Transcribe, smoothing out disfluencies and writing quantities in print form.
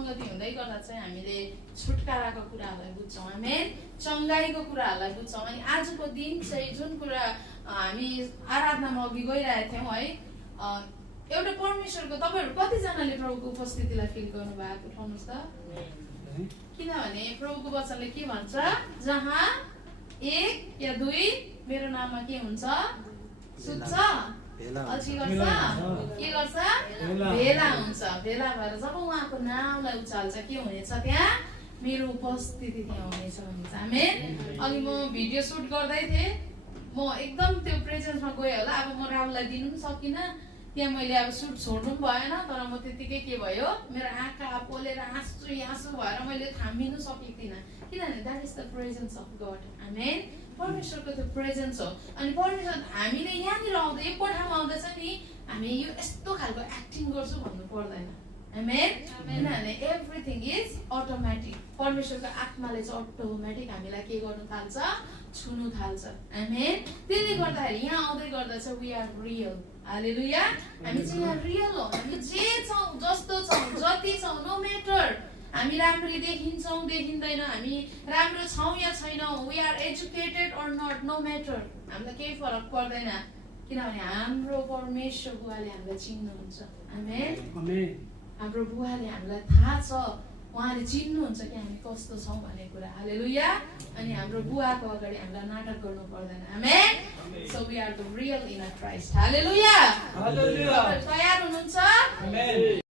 संगति हुँदै गर्दा चाहिँ हामीले छुटकाराको कुराहरूलाई बुझ्छौँ, आमेन, चङ्गाईको कुराहरूलाई बुझ्छौँ। अनि आजको दिन चाहिँ जुन कुरा हामी आराधनामा अघि गइरहेका थियौँ है, एउटा परमेश्वरको, तपाईँहरू कतिजनाले प्रभुको उपस्थितिलाई फिल गर्नुभएको? उठाउनुहोस् त। किनभने प्रभुको वचनले के भन्छ, जहाँ एक या दुई मेरो नाममा के हुन्छ, सुत्छ, अल्छी गर्छ, के गर्छ, भेला हुन्छ। भेला भएर जब उहाँको नामलाई उचाल्छ के हुनेछ, त्यहाँ मेरो उपस्थिति त्यहाँ हुनेछ भन्छ, आमेन। अघि म भिडियो सुट गर्दै थिएँ, म एकदम त्यो प्रेजेन्समा गएँ होला। अब म राहुललाई दिनु पनि सकिनँ, त्यहाँ मैले अब सुट छोड्नु पनि भएन, तर म त्यतिकै के भयो, मेरो आँखा पोलेर आँसु भएर मैले थामिनु सकेको थिइनँ। किनभने that is the presence of God, amen. परमेश्वरको त्यो प्रेजेन्स हो। अनि परमेश्वर हामीले यहाँनिर आउँदा, यो कोठामा आउँदा चाहिँ नि हामी यो यस्तो खालको एक्टिङ गर्छु भन्नु पर्दैन, आमेन। किनभने एभ्रिथिङ इज अटोमेटिक। परमेश्वरको आत्माले चाहिँ अटोमेटिक हामीलाई के गर्नु थाल्छ, छुनु थाल्छ, आमेन। त्यसले गर्दाखेरि यहाँ आउँदै गर्दा चाहिँ वी आर रियल, हालेलुया। हामी चाहिँ यहाँ रियल हो। हामी जे छौँ, जस्तो छौँ, जति छौँ, नो म्याटर। हामी राम्ररी देखिन्छौँ देखिँदैन, हामी राम्रो छौँ या छैनौँ, we are educated or not, no matter, हामीलाई केही फरक पर्दैन। किनभने हाम्रो परमेश्वर बुवाले हामीलाई चिन्नुहुन्छ, आमेन। हाम्रो बुवाले हामीलाई थाहा छ, उहाँले चिन्नुहुन्छ कि हामी कस्तो छौँ भन्ने कुरा, हालेलुया। अनि हाम्रो बुवाको अगाडि हामीलाई नाटक गर्नु पर्दैन, amen. So we are the real in Christ, hallelujah. तयार हुनुहुन्छ?